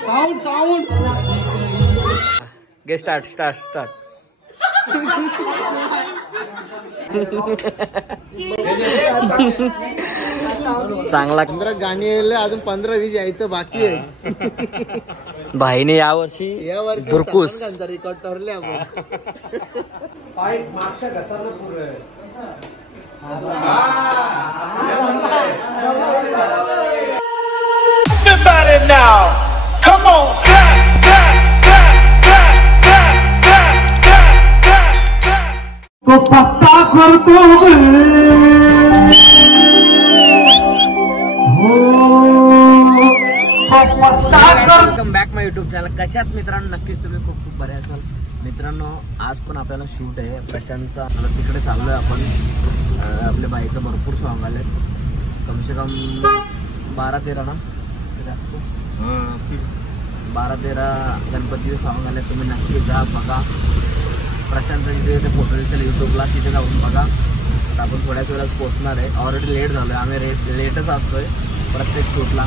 Sound sound गे start start start. चांगला 15 गाणी यायला अजून 15-20 यायचं बाकी आहे. भाईने यावर्षी दुर्कुस रेकॉर्ड ठरले आपण. तो पत्ता करतो वेलकम बॅक माय युट्यूब चॅनल. कशात मित्रांनो, नक्कीच तुम्ही खूप खूप बरे असाल. मित्रांनो, आज पण आपल्याला शूट आहे प्रशांतचा. तिकडे चाललोय आपण. आपल्या बाईचं भरपूर सॉंग आले, कमसे कम 12-13 ना जास्त 12-13 गणपतीचे सॉंग आले. तुम्ही नक्की जा बघा. प्रशांतचा तिथे ते फोटो दिसेल यूट्यूबला, तिथे जाऊन बघा. आता आपण थोड्याच वेळात पोहोचणार आहे. ऑलरेडी लेट झालो आहे. आम्ही लेटच असतोय प्रत्येक शूटला.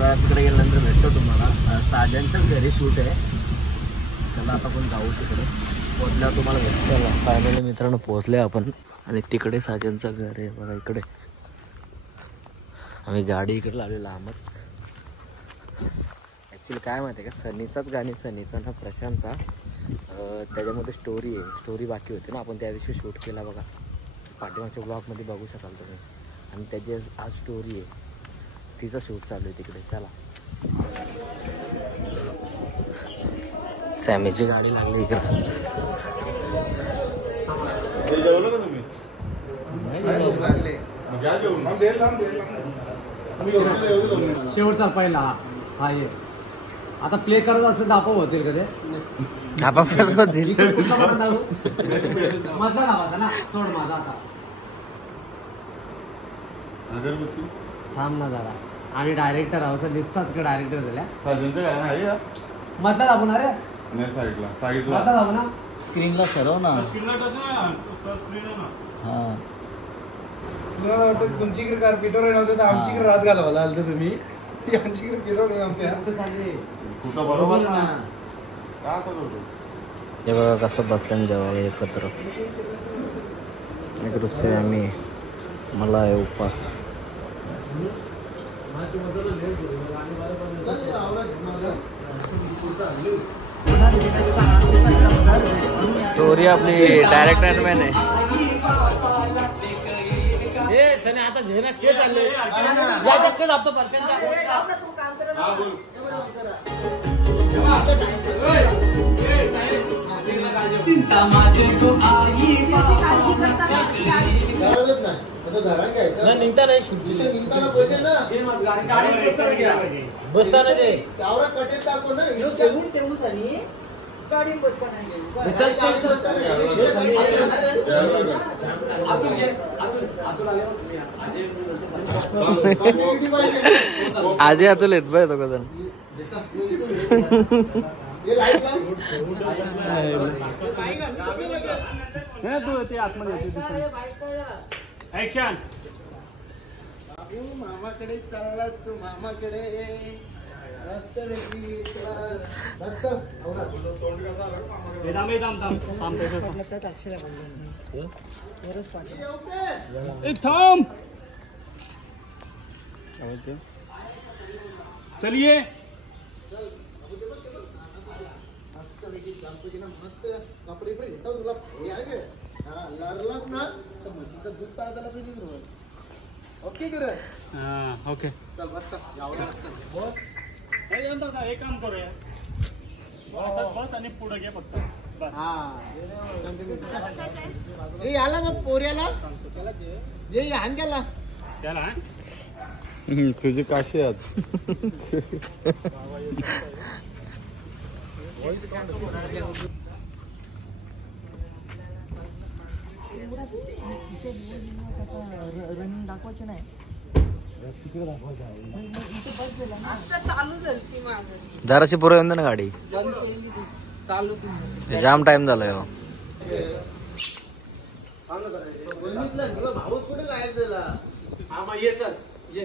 तिकडे गेल्यानंतर भेटतो तुम्हाला. साजनच्याच घरी शूट आहे. चला आता आपण जाऊ तिकडे. पोहोचल्यावर तुम्हाला भेटतो. चला फायनली मित्रांनो पोहोचले आपण. आणि तिकडे साजनचं घर आहे बघा. इकडे आम्ही गाडी इकडे लावलेला आहोत. ॲक्च्युली काय माहिती आहे का, सनीचाच गाणी, सनीचा ना प्रशांतचा, त्याच्यामध्ये स्टोरी आहे. स्टोरी बाकी होती ना, आपण त्या दिवशी शूट केला बघा. पाठीमागच्या ब्लॉगमध्ये बघू शकाल तुम्ही. आणि त्याची आज स्टोरी आहे, तिचं शूट चालू आहे तिकडे. चला सॅमीची गाडी लागली इकडे. शेवटचा पहिला हा ये. आता प्ले करत असेल तर आपोआप होतील का ते? आपापच होतील. माझा नावाचा ना, सोड माझा आता. थांब ना जरा, आम्ही डायरेक्टर आहोत. दिसतात का डायरेक्टर झाल्या? मधला दाबू ना रे, मधला दाबू ना. स्क्रीनला सरव ना. हा तुला वाटतं तुमची पिटोरे नव्हते तर आमची रात घालवायला आलं तुम्ही. आमची पिटोरे नव्हते. हे बघा कसं बसल्याने जेव्हा एकत्र. एक दुसरे आम्ही मला आहे उपास. स्टोरी आपली डायरेक्टर मॅन आहे. आता झेना के चालले याच्यात जातो परचंदा. चिंता माझी तो आई निघता नाही बसताना ते कटे टाकू ना तेवढंच आणि गाडी बसताना आजी अतुल येत बाय तो कजन. मामाकडे चाललास तू, मामाकडे चलिए मस्त कपडे पण घेता तुला. लरलाच ना तर म्हशीचं दूध पाजायला पाहिजे. ओके कर. ओके चल बस एक काम करूया, बस आणि पुढे घे फक्त. आला मग पोऱ्याला ये हान गेला त्याला. तुझी काशी आहेत. रनिंग दाखवायचे नाही. जराशी पुढे येऊन दे ना गाडी. जाम टाइम झालाय. भाऊच कुठे गायब झाला. ये चल ये.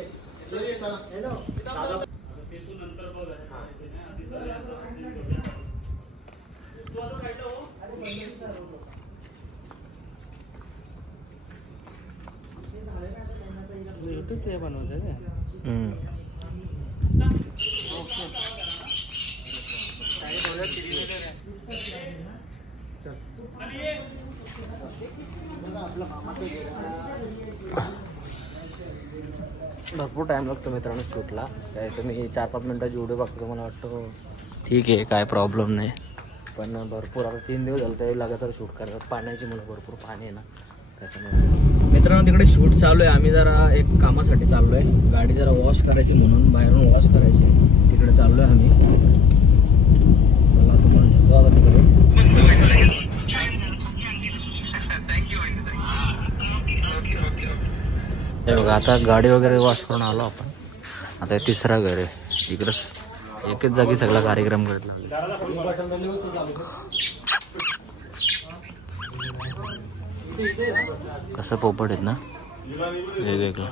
भरपूर टाइम लागतो मित्रांनो शूटला. काय तुम्ही 4-5 मिनिटाची व्हिडिओ बघतो मला वाटतं ठीक आहे, काय प्रॉब्लेम नाही. पण भरपूर आता 3 दिवस झालं तरी लगातार शूट करतात. पाण्याची मला भरपूर पाणी आहे ना त्याच्यामुळे. मित्रांनो तिकडे शूट चालू आहे. आम्ही जरा एक कामासाठी चाललो आहे. गाडी जरा वॉश करायची म्हणून बाहेरून वॉश करायची तिकडे चाललो आहे आम्ही. चला तुम्हाला नेतो आता तिकडे. हे बघा आता गाडी वगैरे वॉश करून आलो आपण. आता हे 3रं घर आहे. इकडं एकच जागी सगळा कार्यक्रम करत लागला. कसं पोपट आहेत ना वेगवेगळं.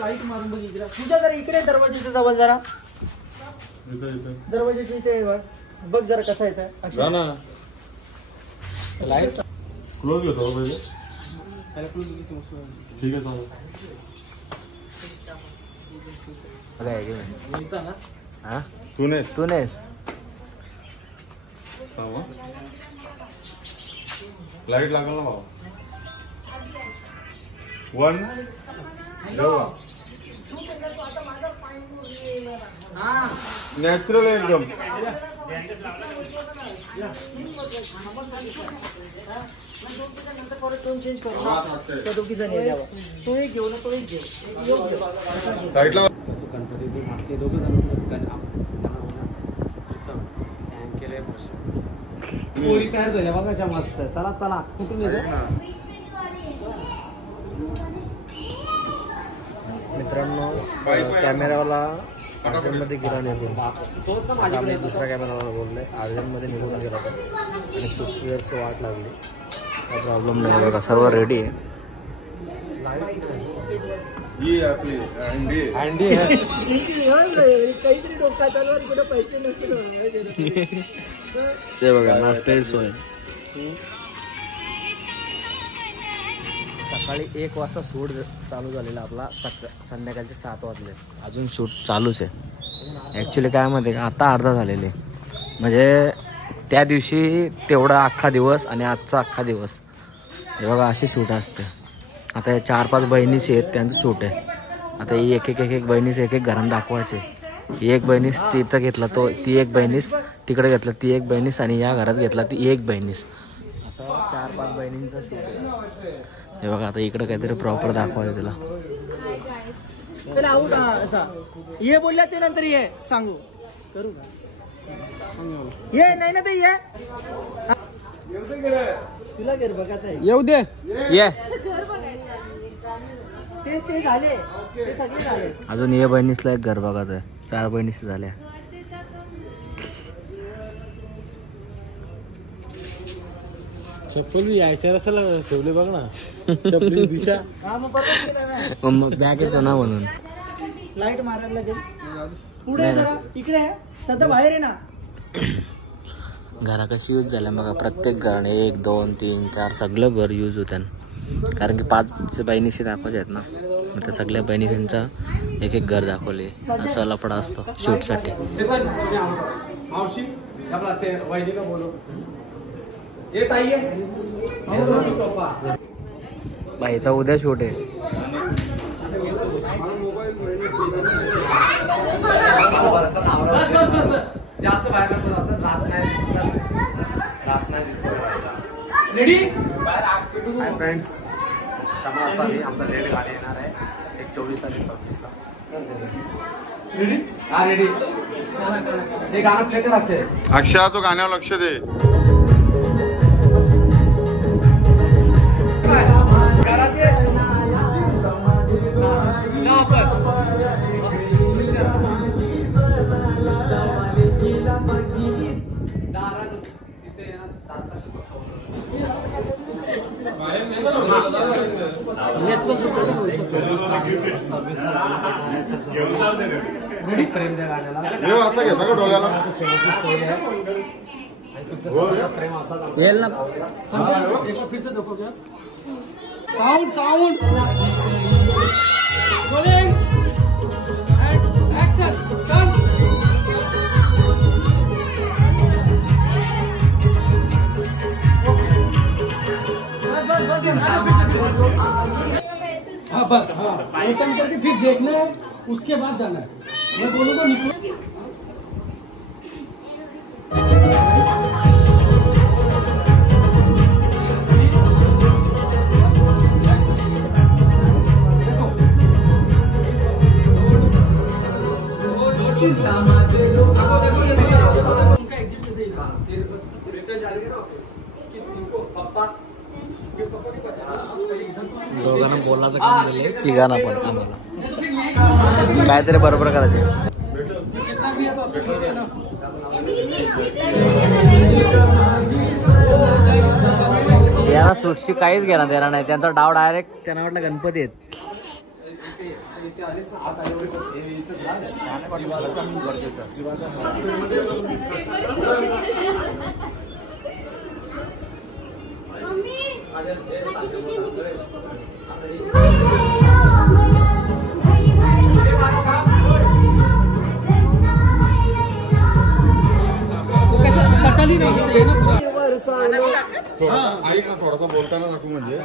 लाईट मारून बघ इकडे. तुझ्या जरा इकडे दरवाजाच्या जवळ जरा. दरवाजाच्या इथे बघ जरा कसा येतं. लाईट क्लोज घेतो पहिले. ठीक आहे चालेल. तू नाहीस लाईट लागल ना भाऊ. 1 नॅचरल एकदम. चेंज करू त्या दोघी जणी. तो एक घेऊ ना, तो एक घे. साईडला गणपती ते मागते दोघे जण केले. पोरी तयार झाल्या बघा अशा मस्त. चला चला कुठून येतो मित्रांनो. कॅमेरावाला अर्जंटमध्ये गेला निघून. आम्ही दुसऱ्या कॅमेरावाला बोललोय. अर्जंटमध्ये निघून गेला तो आणि सुट्स वाट लागली. काय प्रॉब्लेम नाही बघा, सर्व रेडी आहे. ही आपली अंडी काहीतरी डोका चालू कुठे पैसे नसतील. ते बघा नाश्त्याची सोय. सकाळी 1 वाजता शूट चालू झालेला आपला. संध्याकाळचे 7 वाजले अजून शूट चालूच आहे. ॲक्च्युली काय माहिती आहे का, आता अर्धा झालेले. म्हणजे त्या दिवशी तेवढा अख्खा दिवस आणि आजचा अख्खा दिवस. हे बघा अशी शूट असते. आता या 4-5 बहिणीशी आहेत त्यांचं शूट आहे. आता ही एक बहिणीस एक घरात दाखवायचे. ती एक बहिणीस तिथं घेतला तो, ती एक बहिणीस तिकडे घेतला, ती एक बहिणीस आणि या घरात घेतला ती एक बहिणीस. असं 4-5 बहिणींचा शूट आहे. हे बघा आता इकडे काहीतरी प्रॉपर दाखवायचं तिला. ये बोलल्या ते नंतर ये सांगू करू का. ये नाही ना ते ये तुला घर बघायचं आहे. येऊ दे ये. ते झाले, ते सगळे झाले. अजून ये बहिणीसला एक घर बघायचं आहे. 4 बहिणीस झाल्या. चप्पल यायच्या रस्त्याला ठेवले बघ ना. चप्पली दिशा मग बॅग येतो ना म्हणून. लाईट मारायला लागेल. पुढे जरा इकडे सध्या बाहेर आहे ना. घरा कशी यूज झाल्या बघा. प्रत्येक घराने 1, 2, 3, 4 सगळं घर यूज होत्या. कारण की 5 बहिणीशी दाखवायचे आहेत ना. मग त्या सगळ्या बहिणींचा एक घर दाखवले. असा लफडा असतो शूटसाठी. बाईचा उद्या शूट आहे. जास्त बाहेर रेडी फ्रेंड्स. क्षमा असावी, आमचा लेट गाडी येणार आहे 24 तारीख 26ला. रेडी हा रेडी. हे गाणं प्ले कर अक्षय. अक्षय तो गाण्यावर लक्ष दे. रेडी प्रेम द्या गाण्याला. असं घेता का डोळ्याला. प्रेम असाच येईल ना फिर से देखो क्या sound sound rolling end action done हाँ बस हाँ रिटर्न करके फिर देखना है उसके बाद जाना है मैं बोलूँगा निकलो दोघांना बोलण्याचं काम दिले तिघांना पण आम्हाला काहीतरी बरोबर करायचे याला सुटशी काहीच घेणार देणार नाही त्यांचा डाव डायरेक्ट त्यांना वाटलं गणपती आहेत सटली नाही ऐक ना थोडासा बोलताना दाखवू म्हणजे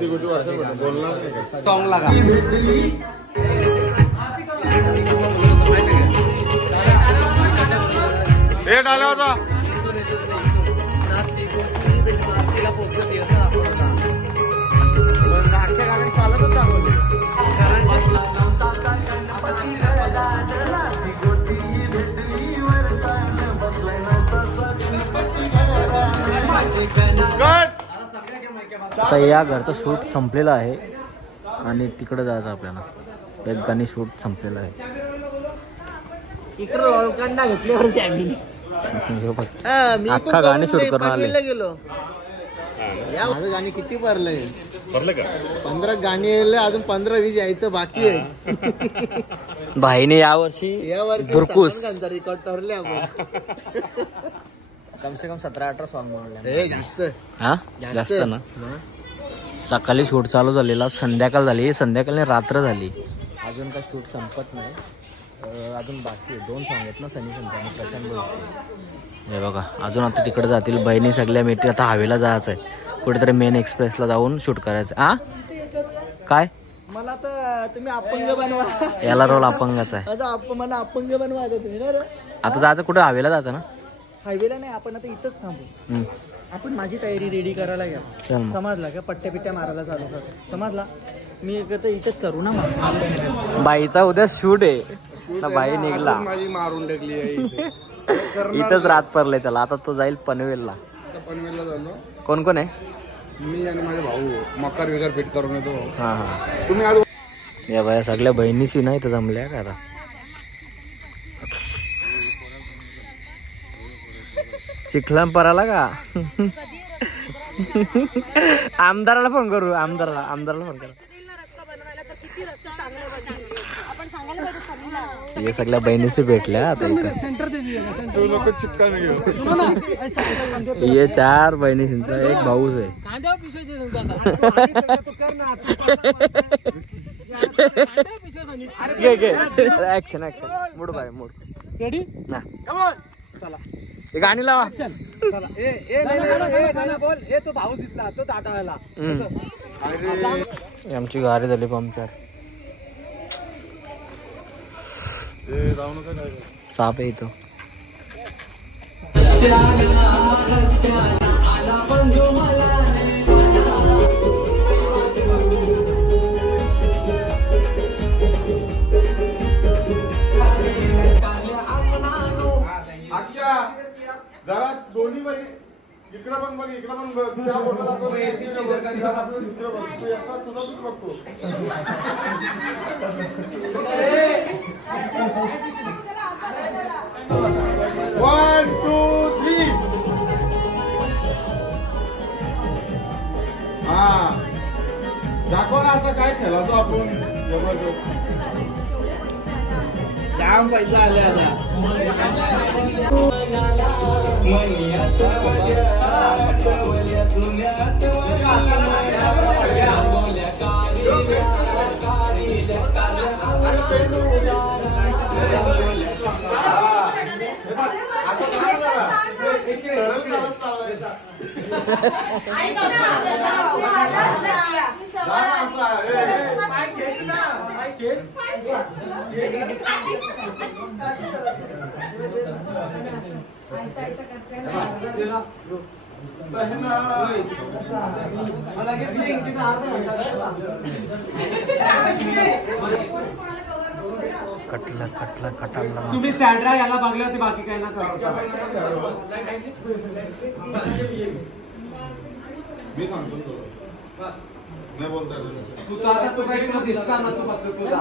ती गोष्टी वर्षात बोलणार नाही का सॉंग लागा हे डाला होता आजच्या गाड्यात चालतच दाखवले आता या घरचं शूट संपलेलं आहे आणि तिकडे जायचं आपल्याला एक गाणी शूट संपलेलं आहे अख्खा गाणी शूट करून आले गेलो माझं गाणी किती भरलंय भरलं का 15 गाणी अजून 15-20 यायचं बाकी आहे भाईने यावर्षी दुर्कुस रेकॉर्ड ठरले आपण कम से कम 17-18 सॉन्ग म्हणले जास्त हा जास्त ना सकाळी शूट चालू झालेला संध्याकाळ झाली संध्याकाळी रात्र झाली अजून काय शूट संपत नाही अजून बाकी आहे 2 सॉन्ग आहेत ना सनी संध्या आणि प्रशांत बोलचे हे बघा अजून आता तिकडे जातील बहिणी सगळ्या मिळतील आता हवेला जायचं आहे कुठेतरी मेन एक्सप्रेसला जाऊन शूट करायचं हा काय मला तर तुम्ही अपंग बनवा याला रोल अपंगाचा आहे मला अपंग बनवा तुम्ही ना आता जायचं कुठं हवेला जायचं ना हायवेला नाही आपण आता इथंच थांबू आपण माझी तयारी रेडी करायला घ्या समजला का पट्ट्या पिट्ट्या मारायला चालू करतो समजला मी इथंच करू ना बाईचा उद्या शूट आहे ना बाई निघला माझी मारून टाकली इथंच रात पडलंय त्याला आता तो जाईल पनवेलला पनवेलला झालो कोण कोण आहे मी आणि माझे भाऊ मकर वगैरे फिट करून येतो हा हा तुम्ही आज या बाया सगळ्या बहिणीशी नाही तर जमल्या का आता चिखलाम पराला का आमदाराला फोन करू आमदाराला फोन करू हे सगळ्या बहिणीशी भेटल्या आता इथं हे 4 बहिणींचा एक भाऊच आहे action mood by mood ready ना चला हे गाणी लावा चला बोल हे तो भाऊ दिसला तो दाटावायला आमची गाडी झाली पंक्चर साप आहे इथं अक्षा जरा दोन्ही बाई इकडं पण बघ त्या बोटला दाखव तुझा बघतो 1 2 3 हा दाखव ना आता काय खेळायचो आपण जबरदस्त जाम पैसा आले आता. कटला कटला कटाला. तुम्ही सॅन्ड्रा याला बघल्या होते, बाकी काय ना करा. मी सांगतो नाही बोलता तू आता तू काही तुला दिसणार ना, तू फक्त तुझा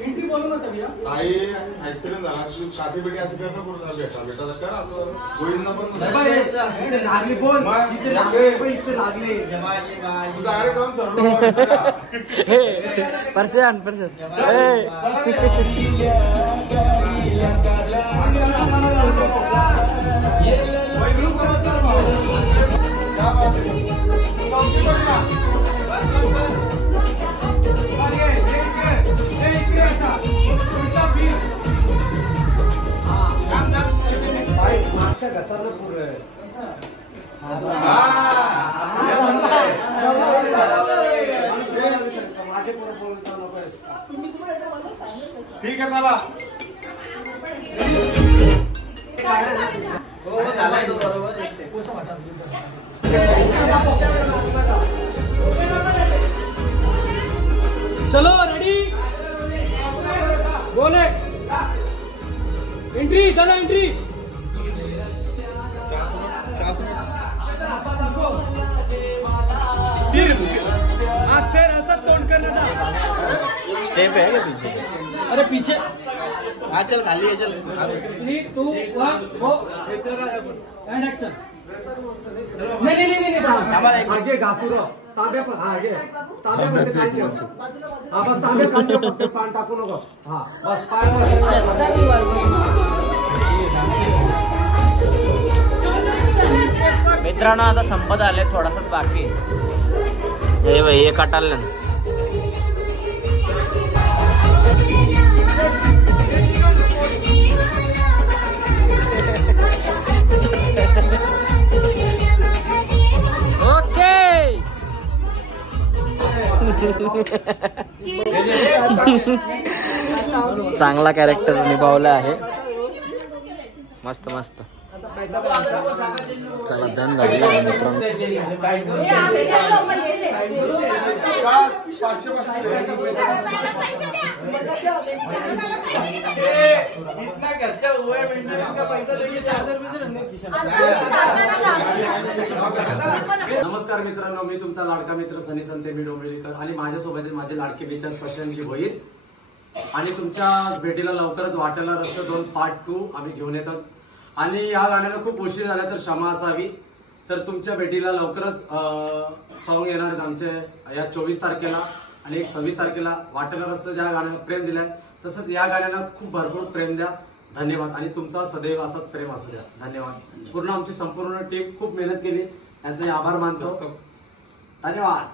एंट्री बोलो ना तभी. ताई ऍक्सिडेंट झाला तू काठी बिटी अशी कर ना, कुठं भेटा कर आपलं गोविंदा पण लागली बोल इथे लागले तू डायरेक्ट जाऊन सर्व परशान ठीक आहे चला. चलो रेडी बोले. एंट्री चला एंट्री. स्टेप है क्या पीछे? अरे पीछे हा चल खाली आहे चल. 3 2 1 गो एंड एक्शन. नहीं आगे घासूर ताब्या पण आगे ताब्यामध्ये खाली ठेव. हा बस ताब्या खाली ठेव, फक्त पान टाकू नको. हा बस पाय मित्रांनो आता संपत आले, थोडासा बाकी. हे भाई हे कटाल ओके. चांगला कॅरेक्टर निभावला आहे. मस्त मस्त. चला धन घालले मित्रांनो. 500 नमस्कार मित्रांनो, मी तुमचा लाडका मित्र सनी संते डोंबिवलीकर आणि माझ्यासोबत माझे लाडके मित्र प्रशांतजी भोईर. आणि तुमच्या भेटीला लवकरच वाटेला रस्ता 2 पार्ट 2 आम्ही घेऊन येतो. आणि या गाण्याला खूप उशीर झाला तर क्षमा असावी. तर तुमच्या भेटीला लवकरच सॉन्ग येणार आहेत आमचे या 24 तारखेला आणि एक 26 तारखेला. वाटेला रस्ता ज्या गाण्याला प्रेम दिलाय तसंच या गाण्याला खूप भरपूर प्रेम द्या. धन्यवाद. आणि तुमचा सदैव असाच प्रेम असू द्या. धन्यवाद. पूर्ण आमची संपूर्ण टीम खूप मेहनत केली, त्यांचे आभार मानतो. धन्यवाद.